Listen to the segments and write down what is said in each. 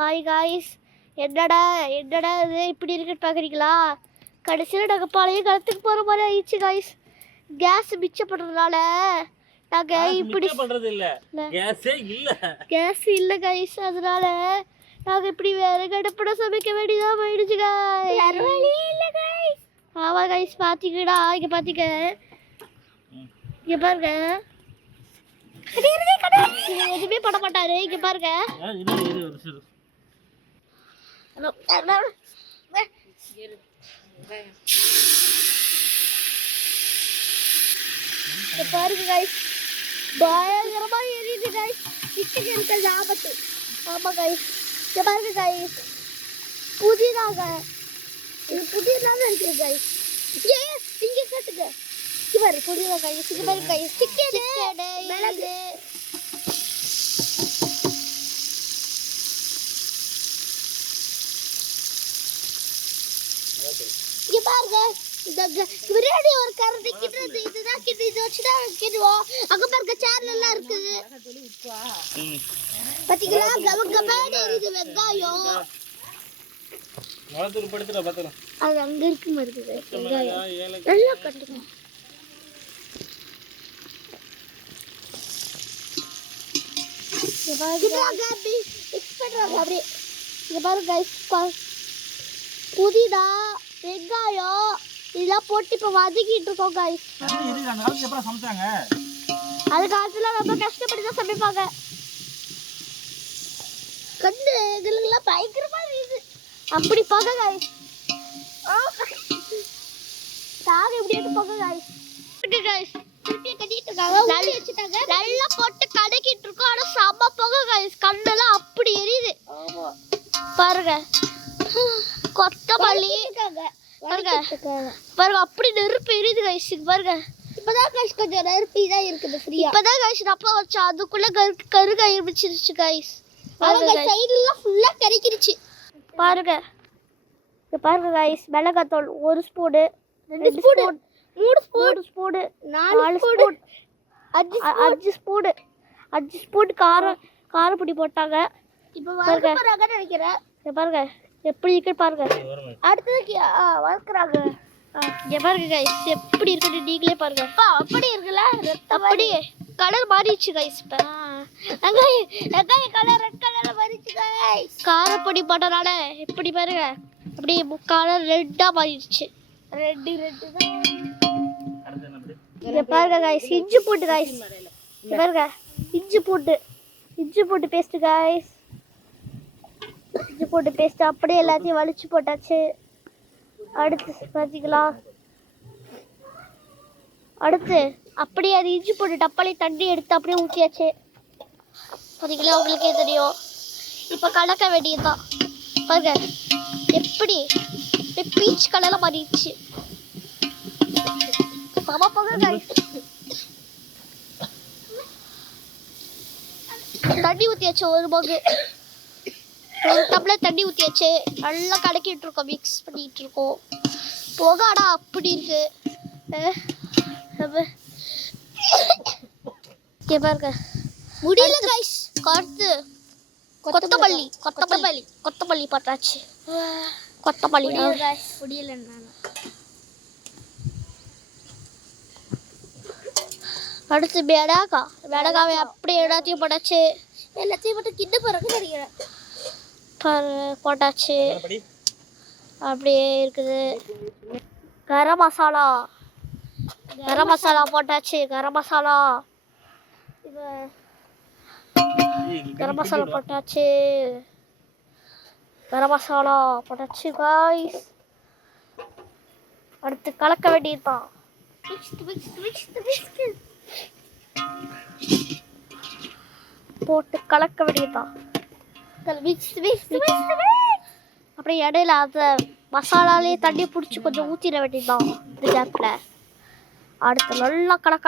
Hi guys, என்னடா என்னடா இது இப்படி இருக்குன்னு பார்க்குறீங்களா? கடைசியில் நாங்கள் பழைய காலத்துக்கு போகிற மாதிரி ஆயிடுச்சு காய்ஸ். கேஸ் மிச்சப்படுறதுனால நாங்கள் இப்படி கேஸ் இல்லை காய்ஸ். அதனால நாங்கள் இப்படி விறகு அடுப்புல சமைக்க வேண்டியதாக போயிடுச்சு காய்ஸ். ஆமாம் காய்ஸ், பார்த்திங்கடா இங்கே பார்த்திங்க, இங்கே பாருங்க, எதுவுமே பண்ண மாட்டாரு. இங்கே பாருங்க, பாருங்க கைஸ், பயங்கரமா எரியுது கைஸ். கிச்சன் இருக்கிறது ஆபத்து. ஆமா கைஸ், இங்க பாருங்க கைஸ், புதினாக இது புதினாக இருக்குது கைஸ். இங்க கட்டுங்க, இங்க பாரு புதினா கைஸ். இங்க பாருங்க கைஸ், சிக்கன் மிளகு இங்க பாருங்க. பிரியாணி ஒரு கரண்டி கிட்டது இதுதான் கிட்ட இது வச்சுதான் கிடுவோம். அங்க பாருங்க சேர்ல எல்லாம் இருக்குது பாத்தீங்களா? கமகமான எரியுது வெங்காயம். மலத்தூர் படுத்துற பாத்தல அது அங்க இருக்கு மருது வெங்காயம் நல்லா கட்டுங்க. இங்க பாருங்க புதினா வெங்காயம் இதெல்லாம் போட்டு இப்போ வதக்கிட்டு இருக்கோம் காய்ஸ். அது காலத்துல ரொம்ப கஷ்டப்பட்டு தான் சமைப்பாங்க. கண்ணு எங்களுக்குலாம் பயங்கரமா இருக்குது. அப்படி போக காய்ஸ், தாக இப்படி எடுத்து போக காய்ஸ். காய்ஸ் திருப்பி கட்டிட்டு இருக்காங்க, நல்லா வச்சுட்டாங்க, நல்லா போட்டு கடைக்கிட்டு இருக்கோம். ஆனால் செம்ம போக காய்ஸ், கண்ணெல்லாம் அப்படி எரியுது பாருங்க. கொத்தமல்லி பாருங்க பாருங்க, அப்படி நெருப்பு எரியுது கைஸ். பாருங்க இப்பதான் கைஸ் கொஞ்சம் நெருப்பு தான் இருக்குது ஃப்ரீயா. இப்பதான் கைஸ் அப்பா வச்சா அதுக்குள்ள கருகாய் பிடிச்சிருச்சு கைஸ். பாருங்க சைடுலாம் ஃபுல்லா கறிக்கிருச்சு பாருங்க. இங்க பாருங்க கைஸ், மிளகாத்தூள் 1 spoon 2 spoon 3 spoon 4 spoon 5 spoon காரப்பொடி போட்டாங்க. இப்போ வறுக்கறாங்க நினைக்கிறேன். இங்க பாருங்க எப்படி இருக்கு பாருங்க. அடுத்தது வறுக்கறாங்க. இங்க பாருங்க கைஸ், எப்படி இருக்குன்னு நீங்களே பாருங்க. அப்படி இருக்குல்ல, அப்படி கலர் மாறிடுச்சு கைஸ். இப்போ வெங்காயம் கலர் ரெட் கலர்ல மாறிடுச்சு கைஸ். காரப்பொடி போட்டனால எப்படி பாருங்க, அப்படியே கலர் ரெட்டா மாறிடுச்சு. ரெட் தான். இங்க பாருங்க கைஸ், இஞ்சி பூண்டு கைஸ். இங்க பாருங்க இஞ்சி பூண்டு பேஸ்ட் கைஸ். இஞ்சி பூண்டு பேஸ்ட் அப்படியே எல்லாத்தையும் வலிச்சு போட்டாச்சு. அடுத்து பார்த்தீங்களா, அடுத்து அப்படியே அது இஞ்சி பூண்டு டப்பாலே தண்ணி எடுத்து அப்படியே ஊற்றியாச்சு. பார்த்தீங்களா, உங்களுக்கே தெரியும். இப்போ கலக்க வேண்டியதுதான். பாருங்க எப்படி பீச் கலரில் மாறிடுச்சு. தண்ணி ஊற்றியாச்சு, ஒரு டம்ளர் தண்ணி ஊற்றியாச்சு. நல்லா கலக்கிட்டு இருக்கோம், மிக்ஸ் பண்ணிட்டு இருக்கோம். புகாடா அப்படி இருக்கு. பாருங்க முடியல கைஸ். அடுத்து கொத்தமல்லி போட்டாச்சு. கொத்தமல்லி முடியல. அடுத்து மிளகாவை அப்படியே எல்லாத்தையும் போட்டாச்சு. எல்லாத்தையும் போட்டு கிண்டு பிறகு நினைக்கிறேன் போட்டாச்சு. அப்படியே இருக்குது. கரம் மசாலா போட்டாச்சு. கரம் மசாலா போட்டாச்சு காய்ஸ். அடுத்து கலக்க வேண்டியதுதான். போட்டு கலக்க வேண்டியதுதான். அப்படியே இடையில அந்த மசாலாலே தண்ணி பிடிச்சி கொஞ்சம் ஊற்றிட வேண்டியதுதான். இந்த கேப்ல அடுத்து நல்லா கடக்க.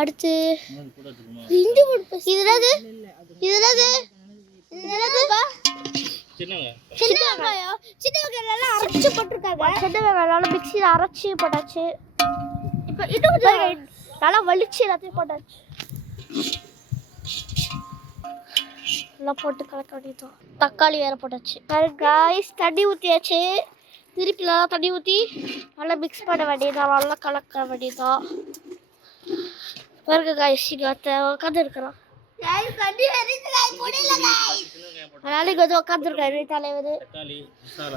அடுத்து சின்ன வெங்காயம் மிக்சியில் அரைச்சி போட்டாச்சு. இப்போ இன்னும் நல்லா வலிச்சு எல்லாத்தையும் போட்டாச்சு. எல்லாம் போட்டு கலக்க வேண்டியதும். தக்காளி வேற போட்டாச்சு. காய்ஸ் தண்ணி ஊற்றியாச்சு. திருப்பி நல்லா தண்ணி ஊற்றி நல்லா மிக்ஸ் பண்ண வேண்டியதான், நல்லா கலக்க வேண்டியதான். பாருங்க காய்ஸ், இங்கே உட்காந்து இருக்கிறான். அதனால இங்கே வந்து உட்காந்துருக்காரு தலைவர்.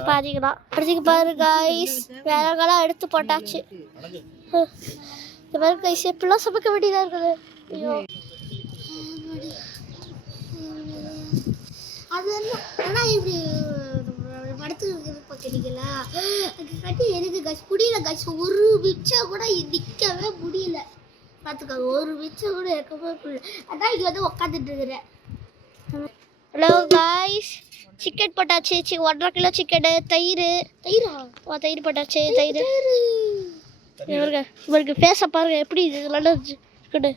பாத்தீங்கன்னா அடுத்துக்கு பாரு காய்ஸ், விறகெல்லாம் எடுத்து போட்டாச்சு. இந்த மாதிரி காய்ஸ் எப்படிலாம் சமைக்க வேண்டியதாக இருக்குது. ஐயோ அது ஆனால் இப்படி படுத்து பார்க்குறீங்களா, கட்டி எனக்கு காய்ஸ் முடியல காய்ஸ். ஒரு மிச்சம் கூட நிற்கவே முடியல. பார்த்துக்கோங்க, ஒரு மிச்சம் கூட இருக்கவே முடியல. அதான் இங்கே வந்து உட்காந்துட்டு இருக்கிறேன். ஹலோ காய்ஸ், சிக்கன் போட்டாச்சு. 1.5 கிலோ சிக்கனு. தயிர் போட்டாச்சு. தயிர் இவருக்கு ஃபேஸை பாருங்க எப்படி நல்லா இருக்குது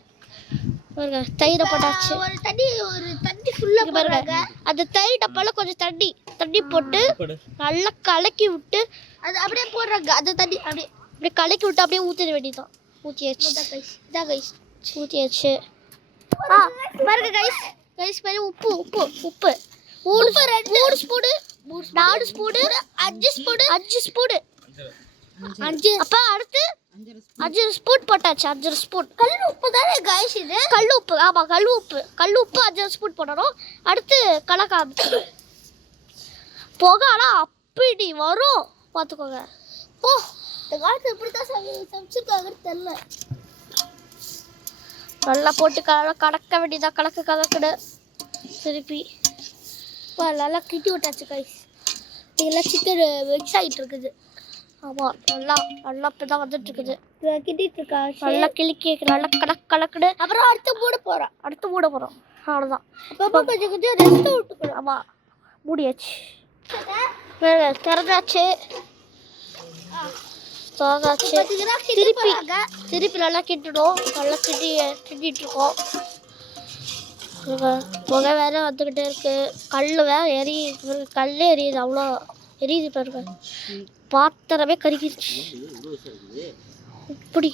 பாருங்க. தயிரை போட்டாச்சு. ஒரு தண்ணி ஃபுல்லாக பாருங்க. அந்த தயிர் டப்பால கொஞ்சம் தண்ணி போட்டு நல்லா கலக்கி விட்டு அது அப்படியே போடுறாங்க. அந்த தண்ணி அப்படியே கலக்கி விட்டு அப்படியே ஊற்றிட வேண்டியதான். ஊற்றியாச்சு. இதான் கைஸ் ஊற்றியாச்சு. பாருங்க கைஸ் பாரு. உப்பு 3 ஸ்பூனு 4 ஸ்பூனு 5 ஸ்பூனு. அப்போ அடுத்து 5 ஸ்பூன் போட்டாச்சு. 5 ஸ்பூன் கல் உப்பு தானே கைஸ் இது? கல் உப்பு. ஆமாம், கல் உப்பு 5 ஸ்பூன் போடணும். அடுத்து கலக்க ஆரம்பிச்சு போக. ஆனால் அப்படி வரும் பார்த்துக்கோங்க. இந்த காலத்தில் எப்படி தான் சமைச்சிருக்காங்கன்னு தெரியல. நல்லா போட்டு கலக்க வேண்டியதான். கலக்குன்னு திருப்பி நல்லா கிட்டி விட்டாச்சு கைஸ். இதெல்லாம் சிக்கன் மிக்ஸ் ஆகிட்டு இருக்குது. ஆமாம், நல்லா இப்போ தான் வந்துட்டு இருக்குது. கிட்டிட்டு இருக்கா நல்லா கிளிக்கி நல்லா கலக்குன்னு. அப்புறம் அடுத்து மூட போகிறோம். அவ்வளோதான். அப்போ கொஞ்சம் ரெஸ்ட் விட்டுக்கணும். ஆமாம், மூடியாச்சு. திறந்தாச்சு. திருப்பி நல்லா கிட்டணும். நல்லா கிட்டிட்டு இருக்கோம். புகை வேற வந்துக்கிட்டே இருக்கு. கல் வேற கல்லே எரியுது. அவ்வளோ எரியுது பாருங்க. பாத்திரமே கருகிருச்சு. இப்படி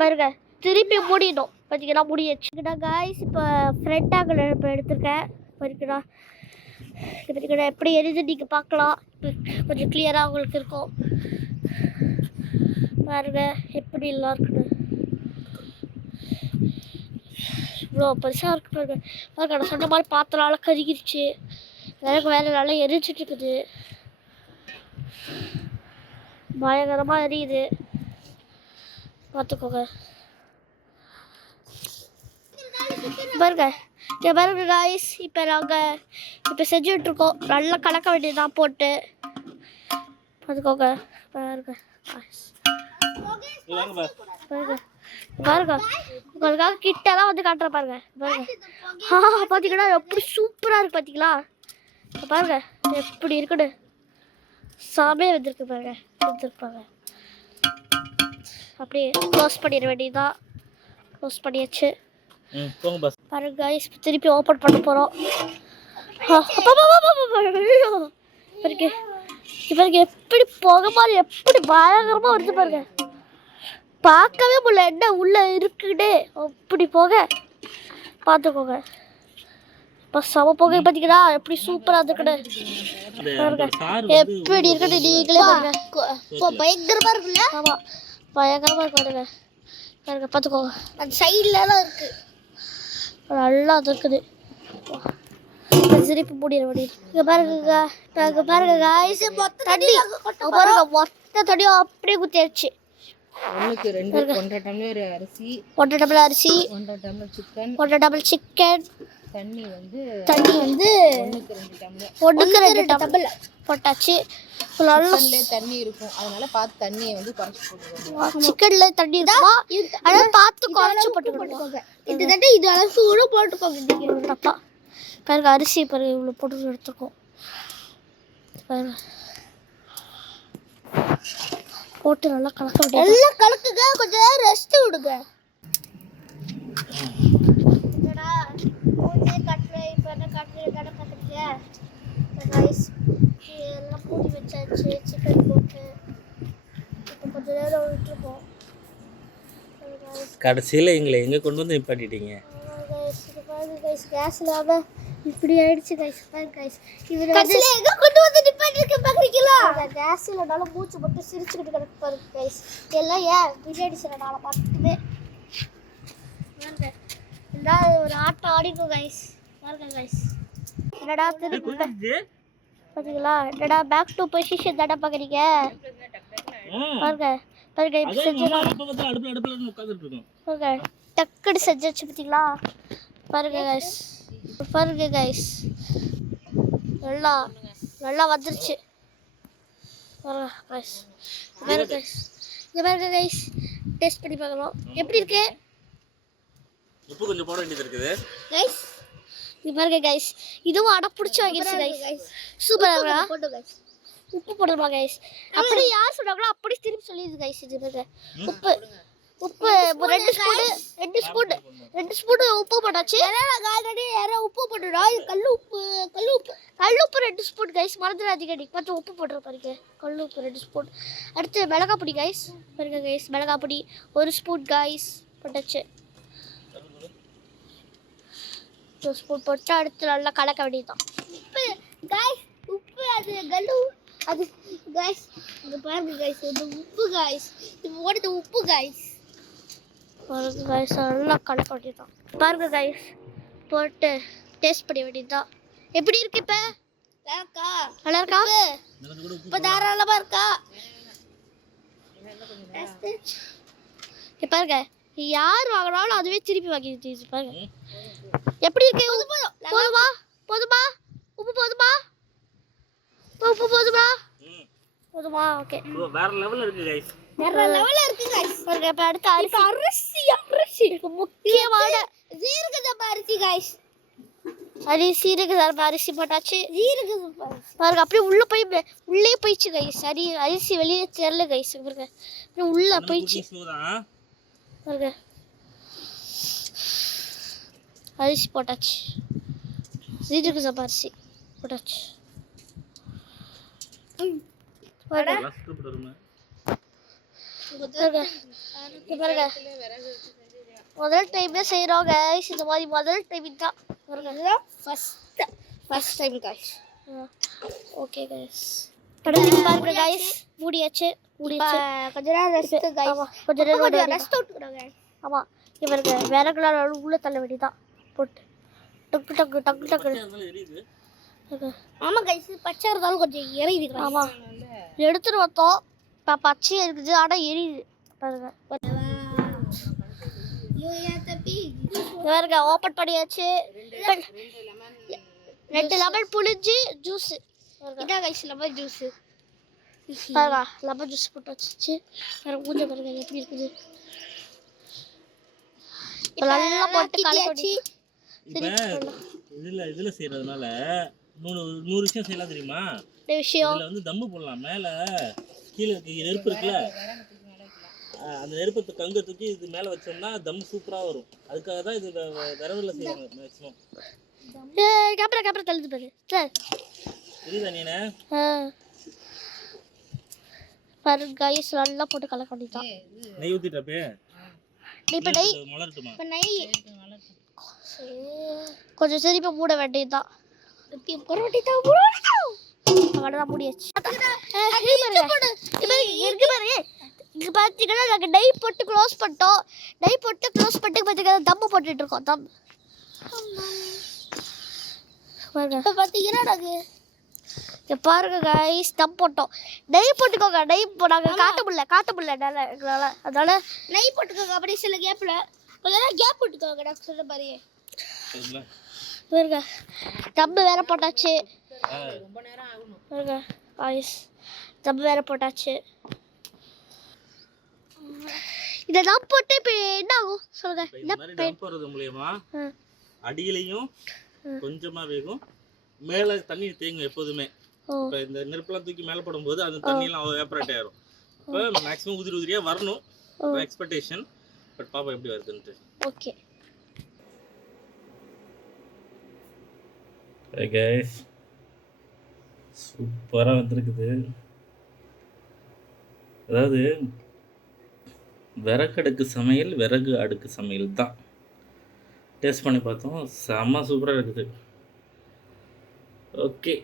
பாருங்க திருப்பி மூடிடும். பார்த்தீங்கன்னா முடியாச்சு காய்ஸ். இப்போ ஃப்ரெண்ட் ஆங்கிள் இப்போ எடுத்திருக்கேன். பார்த்தீங்கன்னா எப்படி எரியுது நீங்கள் பார்க்கலாம். கொஞ்சம் கிளியராக உங்களுக்கு இருக்கும் பாருங்க. எப்படி எல்லாம் இருக்குது. இவ்வளோ பெருசாக இருக்கு பாருங்க. நான் சொன்ன மாதிரி பாத்திரம் கருகிருச்சு. வேலை நல்லா எரிச்சிட்டு இருக்குது. பயங்கரமாக எரியுது பார்த்துக்கோங்க. பாருங்க காய்ஸ், இப்போ செஞ்சுட்ருக்கோம். நல்லா கலக்க வேண்டியதுதான் போட்டு பார்த்துக்கோங்க. பாருங்க உங்களுக்காக கிட்டதான் வந்து காட்டுறேன் பாருங்க. பார்த்தீங்கன்னா எப்படி சூப்பராக இருக்கு பார்த்தீங்களா. பாருங்க எப்படி இருக்குன்னு செமையாக வந்துருக்கு பாருங்க. அப்படியே க்ளோஸ் பண்ணிட வேண்டியதுதான். க்ளோஸ் பண்ணியாச்சு பாருங்க காய்ஸ். திருப்பி ஓப்பன் பண்ண போகிறோம். பாருங்க எப்படி புகை மாதிரி எப்படி பயங்கரமாக வருது பாருங்க. பார்க்கவே முடியல என்ன உள்ளே இருக்குன்னே. அப்படி போக பார்த்துக்கோங்க. இப்போ சம புகை பார்த்தீங்கன்னா எப்படி சூப்பராக இருக்குன்னு பாருங்க. எப்படி இருக்குன்னு நீங்களே பாருங்க. பயங்கரமாக இருக்குல்ல. ஆமாம், பயங்கரமாக இருக்கு பாருங்க. பார்த்துக்கோங்க. அந்த சைட்லலாம் இருக்குது. நல்லா இருக்குது. திருப்பி மூடிட வேண்டியது. இங்கே பாருங்க காய்ஸ். மொத்த தண்ணியும் அப்படியே குத்தியாச்சு. 1 டம்ளர் அரிசி, 1 டம்ளர் அரிசி, 1 டம்ளர் சிக்கன், தண்ணி வந்து 1 டம்ளர் போட்டாச்சு. தண்ணி இருக்கும். அதனால பார்த்து தண்ணியை வந்து குறைச்சி போட்டுக்கோங்க. சிக்கன்ல தண்ணி இருக்குமா, அதனால பார்த்து குறைச்சி போட்டுக்கோங்க. இந்த தண்ணி இது அளவுக்கு கூட போட்டுக்கோங்க. தப்பா பாருங்க. அரிசி பாருங்க இவ்வளோ போட்டு எடுத்துக்கோம் பாருங்க. போட்டு நல்லா கலக்க முடியும். எல்லாம் கலக்குங்க. கொஞ்சம் நேரம் ரெஸ்ட் விடுங்க. என்னடா மூஞ்சி கட்டுற இப்போ என்ன கட்டுற கடை பார்த்துருக்கிய ரைஸ் எல்லாம் பூரி வச்சாச்சு. சிக்கன் போட்டு இப்போ கொஞ்சம் நேரம் விட்டுருக்கோம். கடைசியில் எங்களை எங்கே கொண்டு வந்து நிப்பாட்டிட்டீங்க. பாருங்க गाइस கேஸ் இல்லாம இப்படி ஆயிடுச்சு गाइस பாருங்க गाइस இவரு கடையில எங்க கொண்டு வந்து நிப்பாட்டி இருக்க பாக்குறீங்களா கேஸ் இல்லனால மூச்சு போட்டு சிரிச்சிட்டு கிடக்கு பாருங்க गाइस எல்லாம் ஏன் பிரியாணி செய்றனால மட்டுமே பாருங்க இந்த ஒரு ஆட்டம் ஆடிக்கும் गाइस பாருங்க गाइस என்னடா திருப்பி பாத்தீங்களா என்னடா பேக் டு பொசிஷன் தான பாக்குறீங்க பாருங்க பாருங்க இப்ப செஞ்சலாம் அடுப்புல உட்கார்ந்துட்டு இருக்கோம் பாருங்க டக்குனு செஞ்சாச்சு பாத்தீங்களா பாருங்க गाइस பாருங்க गाइस நல்லா நல்லா வந்துருச்சு பாருங்க गाइस பாருங்க गाइस இங்க பாருங்க गाइस டெஸ்ட் பண்ணி பார்க்கலாம் எப்படி இருக்கு உப்பு கொஞ்சம் போட வேண்டியது இருக்குது गाइस இங்க பாருங்க गाइस இதுவும் அட புடிச்சு வாங்கிருச்சு गाइस சூப்பரா இருக்கா போடு गाइस உப்பு போடுமா गाइस அப்படி யார் சொல்றாங்களோ அப்படி திருப்பி சொல்லிது गाइस இது பாருங்க உப்பு உப்பு ரெண்டு ஸ்பூன் உப்பு போட்டாச்சு ஆல்ரெடி யாரோ உப்பு போட்டுடா இது கல் உப்பு 2 ஸ்பூன் गाइस மறந்துடாதீங்க நீ கொஞ்சம் உப்பு போடுற பாருங்க கல் உப்பு 2 ஸ்பூன் அடுத்து மிளகாய் பொடி गाइस பாருங்க गाइस மிளகாய் பொடி 1 ஸ்பூன் गाइस போட்டாச்சு 2 ஸ்பூன் போட்டு அடுத்து நல்லா கலக்க வேண்டியதுதான் உப்பு गाइस உப்பு அது கல்லு அது गाइस இங்க பாருங்க गाइस இது உப்பு गाइस இது ஓடுது உப்பு गाइस பாருங்க गाइस நல்லா கலக்க வேண்டியதுதான் பாருங்க गाइस போட்டு டேஸ்ட் பண்ண வேண்டியதுதான் எப்படி இருக்கு இப்ப நல்லா இருக்கா இப்ப தாராளமா இருக்கா பாருங்க யார் வாங்கினாலும் அதுவே திருப்பி வாங்கிடுச்சு பாருங்க எப்படி இருக்கு போதுமா உப்பு போதுமா ஓகே வேற லெவல்ல இருக்கு गाइस பாருங்க இப்ப அடுத்து அரிசி முக்கியமான गाइस அரிசி போட்டாச்சு பாருங்க அப்படியே உள்ளே போயிடுச்சு गाइस அரிசி வெளியே தெரியல गाइस பாருங்க உள்ள போயிடுச்சு பாருங்க அரிசி போட்டாச்சு சீரக சம்பா அரிசி போட்டாச்சு பாருங்க முதல் டைம் செய்யறோம் गाइस இந்த மாதிரி முதல் டைம் தான் பாருங்க first time guys okay guys தொடர்ந்து பாருங்க गाइस மூடியாச்சு கொஞ்ச நேரம் ரெஸ்ட் गाइस கொஞ்ச நேரம் ரெஸ்ட் விட்டுறோம் गाइस ஆமா இவருக்கு விறகுல உள்ள தள்ள வேண்டியதான் போட்டு டக்கு ஆமா गाइस பச்சை இருந்தாலும் கொஞ்சம் எரியுது ஆமா எடுத்துட்டு வந்தோம் இப்ப பச்சையா இருக்குது ஆனா எரியுது பாருங்க பாருங்க ஓபன் பண்ணியாச்சு 2 லெமன் புளிஞ்சு ஜூஸ் இதான் गाइस லெமன் ஜூஸ் பாருங்க லெமன் ஜூஸ் போட்டாச்சு பாருங்க ஊஞ்ச பாருங்க எப்படி இருக்குது நல்லா போட்டு கலக்கி இதுல செய்யறதுனால 100 விஷயம் செய்யலாம் தெரியுமா இதுல வந்து தம்மு போடலாம் மேல கீழே நெருப்பு இருக்குல்ல அந்த நெருப்பத்தை கங்க தூக்கி இது மேல வச்சோம்னா தம் சூப்பரா வரும் அதுக்காக தான் இது விறகுல செய்வாங்க மேக்ஸிமம் கேமரா தள்ளுது பாரு சார் புரியுதா நீனே பாருங்க गाइस நல்லா போட்டு கலக்க வேண்டியதான் நெய் ஊத்திட்டப்பே இப்ப நெய் கொஞ்சம் சரிப்பா மூட வேண்டியதுதான் அவ்வளோதான் மூடியாச்சு இங்க பாத்தீங்கன்னா நாங்க நெய் போட்டு க்ளோஸ் பண்ணிட்டோம் பாத்தீங்கன்னா தம்மு போட்டுட்டு இருக்கோம் தம் பாருங்க பாத்தீங்கன்னா நாங்க இங்க பாருங்க गाइस தம் போட்டோம் நெய் போட்டுக்கோங்க நெய் நாங்க காட்ட முடியல அதனால நெய் போட்டுக்கோங்க அப்படி சில கேப்ல கொஞ்சம் கேப் போட்டுக்கோங்க நான் சொல்ற மாதிரியே பாருங்க தம் வேற போட்டாச்சு ரொம்ப நேரம் ஆகணும் பாருங்க गाइस தம் வேற போட்டாச்சு இதெல்லாம் போட்டு இப்போ என்ன ஆகும் சொல்லுங்க இந்த மாதிரி டம்ப் போறது மூலமா அடியிலையும் கொஞ்சமா வேகும் மேல தண்ணி தேங்கும் எப்போதுமே இப்போ இந்த நெருப்பெல்லாம் தூக்கி மேல போடும்போது அந்த தண்ணி எல்லாம் எவாபரேட் ஆயிரும் இப்போ மேக்ஸிமம் உதிரியா வரணும் எக்ஸ்பெக்டேஷன் பட் பாப்பா எப்படி வருதுன்னு ஓகே Hey guys, சூப்பராக வந்திருக்குது. அதாவது விறகு அடுக்கு சமையல் தான். டேஸ்ட் பண்ணி பார்த்தோம், செம்ம சூப்பராக இருக்குது. ஓகே,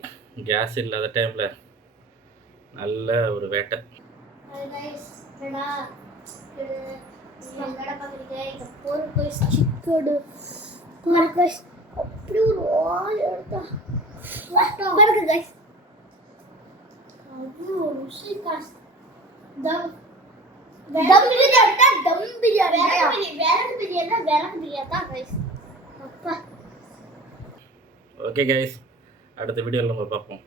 கேஸ் இல்லாத டைமில் நல்ல ஒரு வேட்டை. அப்படி ஒரு ஆள் எடுத்தா அவ்வளோ ருசி காசு. தம் பிரியாணி விறகு பிரியாணி தான் கைஸ். அப்பா ஓகே கைஸ், அடுத்த வீடியோவில் நம்ம பார்ப்போம்.